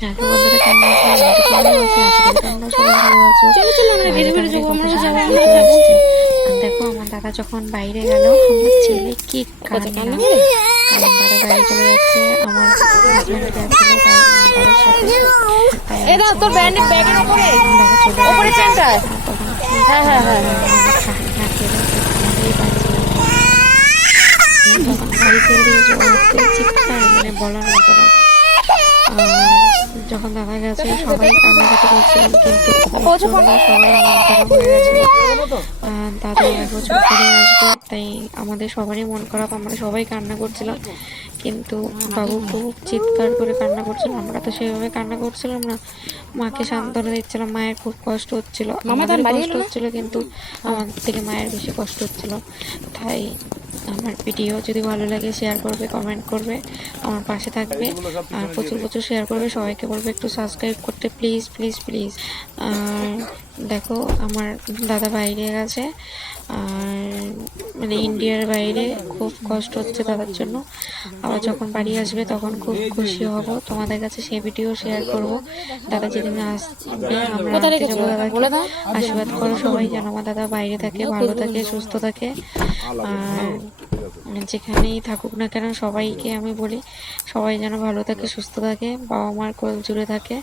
হ্যাঁ তো বন্ধুরা কেমন আছো? আমি তো ভালো আছি, আশা করি তোমরা সবাই ভালো আছো। আর দেখো আমার দাদা যখন বাইরে গেল, আমার ছেলে কি কান্না, কারণ দাদা বাইরে চলে যাচ্ছে, আমার হাজব্যান্ড গেছিল দাদার সাথে, তাই আমার ছেলে দাদা চলে গেল। আর তখন কি কান্না কেঁদে কান্নাতেই পাচ্ছিলাম না। তখন বাড়ি ছেড়ে দিয়েছে, ও এত চিৎকার মানে বলার মতো না। যখন দাদা গেছে সবাই কান্নাকাটি করছিলাম, কিন্তু ওর জন্য সবাই মন খারাপ হয়ে গেছিল। দাদু 1 বছর পরে আসবে, তাই আমাদের সবারই মন খারাপ, আমরা সবাই কান্না করছিলাম। কিন্তু বাবু খুব চিৎকার করে কান্না করছিল, আমরা তো সেভাবে কান্না করছিলাম না, মাকে সান্ত্বনা দিচ্ছিলাম। মায়ের খুব কষ্ট হচ্ছিল, আমাদের কষ্ট হচ্ছিল, কিন্তু আমাদের থেকে মায়ের বেশি কষ্ট হচ্ছিল। তাই আমার ভিডিও যদি ভালো লাগে শেয়ার করবে, কমেন্ট করবে, আমার পাশে থাকবে, আর প্রচুর প্রচুর শেয়ার করবে। সবাইকে বলবে একটু সাবস্ক্রাইব করতে, প্লিজ প্লিজ প্লিজ। আর দেখো আমার দাদা বাইরে গেছে, আর মানে ইন্ডিয়ার বাইরে, খুব কষ্ট হচ্ছে দাদার জন্য। আবার যখন বাড়ি আসবে তখন খুব খুশি হব, তোমাদের কাছে সেই ভিডিও শেয়ার করব। দাদা যেদিন আসবে আমরা আনতে যাবো দাদাকে। আশীর্বাদ করো সবাই যেন আমার দাদা বাইরে থাকে, ভালো থাকে, সুস্থ থাকে। আর যেখানেই থাকুক না কেন সবাইকে আমি বলি সবাই যেন ভালো থাকে, সুস্থ থাকে, বাবা মার কোল জুড়ে থাকে।